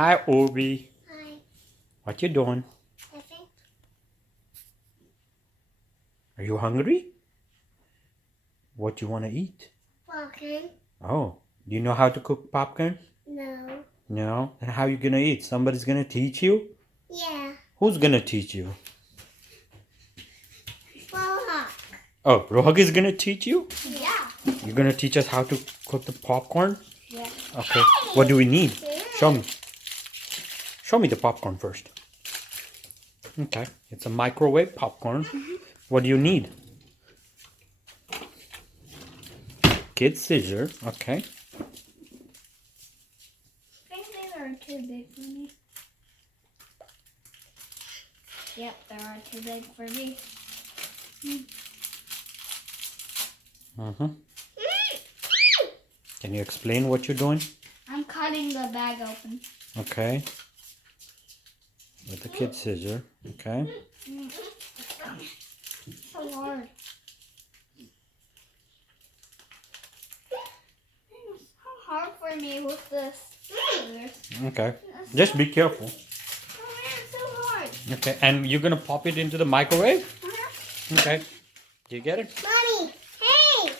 Hi, Urvi. Hi. What you doing? Nothing. Are you hungry? What you want to eat? Walking. Oh, do you know how to cook popcorn? No. No? Then how you gonna eat? Somebody's gonna teach you? Yeah. Who's gonna teach you? Rohak. Oh, Rohak is gonna teach you? Yeah. You're gonna teach us how to cook the popcorn? Yeah. Okay. What do we need? Show me. Show me the popcorn first. Okay. It's a microwave popcorn. What do you need? Kid scissor. Okay. I think these are too big for me. Yep, they are too big for me. Mm-hmm. Can you explain what you're doing? I'm cutting the bag open. Okay. With the kid scissor. Okay. So hard. It's so hard for me with this scissors. Okay. Just be careful. Oh man, it's so hard. Okay. And you're gonna pop it into the microwave? Uh-huh. Okay. Do you get it? Mommy, hey!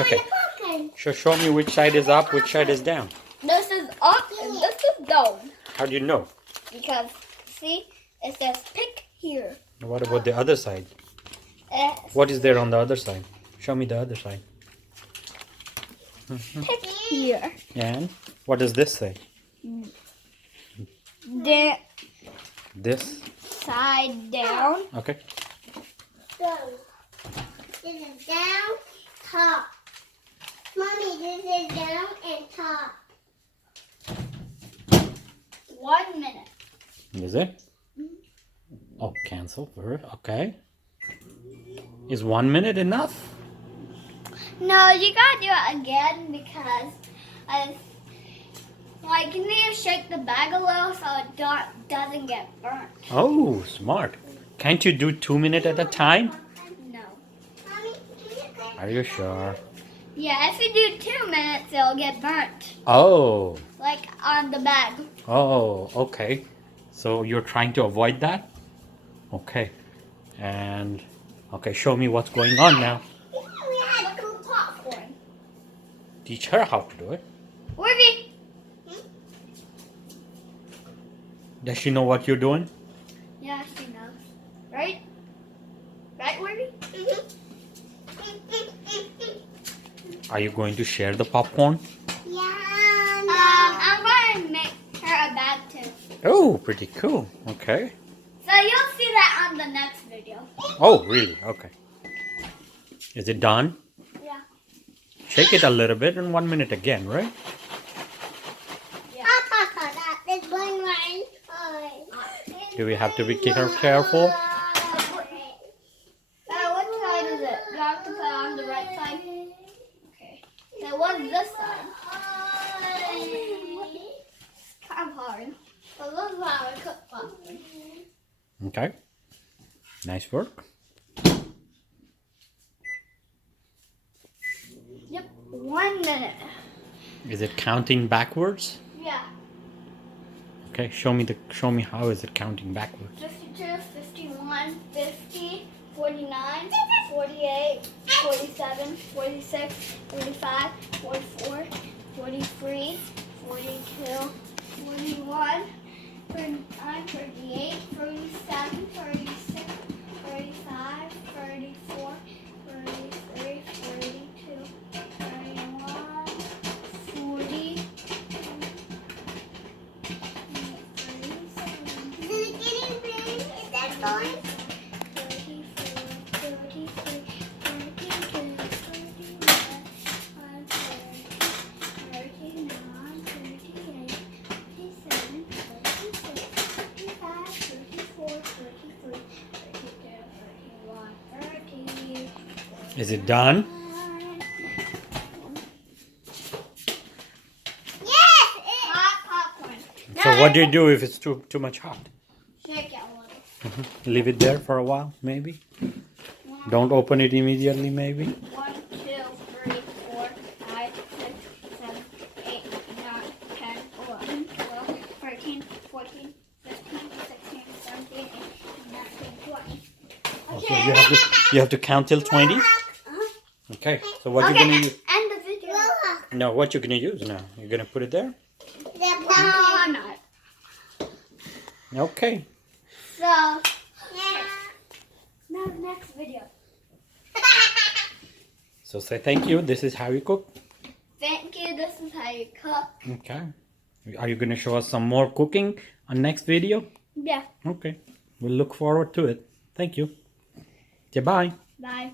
Okay. Popcorn. Show me which side is up, which side is down. This is up and this is down. How do you know? Because, see, it says pick here. What about the other side? It's What is there on the other side? Show me the other side. pick here. And what does this say? Then This? side down. Okay. Go. This is down, top. Mommy, this is down and top. 1 minute. Is it? Oh, cancel for it. Okay. Is 1 minute enough? No, you gotta do it again because you need to shake the bag a little so it doesn't get burnt. Oh, smart. Can't you do 2 minutes at a time? No. Are you sure? Yeah, if you do 2 minutes, it'll get burnt. Oh. Like on the bag. Oh, okay. So you're trying to avoid that? Okay. And, okay, show me what's going on now. We had to cook popcorn. Teach her how to do it. Urvi. Does she know what you're doing? Yeah, she knows. Right? Right, Urvi? Are you going to share the popcorn? Yeah. I'm going to make her a bag too. Oh, pretty cool. Okay. So you'll see that on the next video. Oh, really? Okay. Is it done? Yeah. Shake it a little bit and 1 minute again, right? Yeah. That is going right. Do we have to be careful? What side is it? Do I have to put it on the right side? Okay. Now what's this side? It's kind of hard. So this is how I cook popcorn. Okay. Nice work. Yep. 1 minute. Is it counting backwards? Yeah. Okay, show me how is it counting backwards. 52, 51, 50, 49, 48, 47, 46, 45, 44, 43, 42, 41, 39, 38, 37, 36, 35, 34, 33, 42, 31, 40. Is it done? Yes! Hot popcorn. So what do you do if it's too much hot? Shake it a little. Leave it there for a while, maybe? Don't open it immediately, maybe? 1, 2, 3, 4, 5, 6, 7, 8, 9, 10, 11, 12, 14, 15, 16, 17, 18, 19, 20. Oh, so you have to count till 20? Uh-huh. Okay. So what you gonna use? End the video. No, what you gonna use now? You're gonna put it there? No, I'm not. Okay. So, now the next video. So say thank you. This is how you cook. Thank you. This is how you cook. Okay. Are you gonna show us some more cooking on next video? Yeah. Okay. We'll look forward to it. Thank you. Okay, bye. Bye.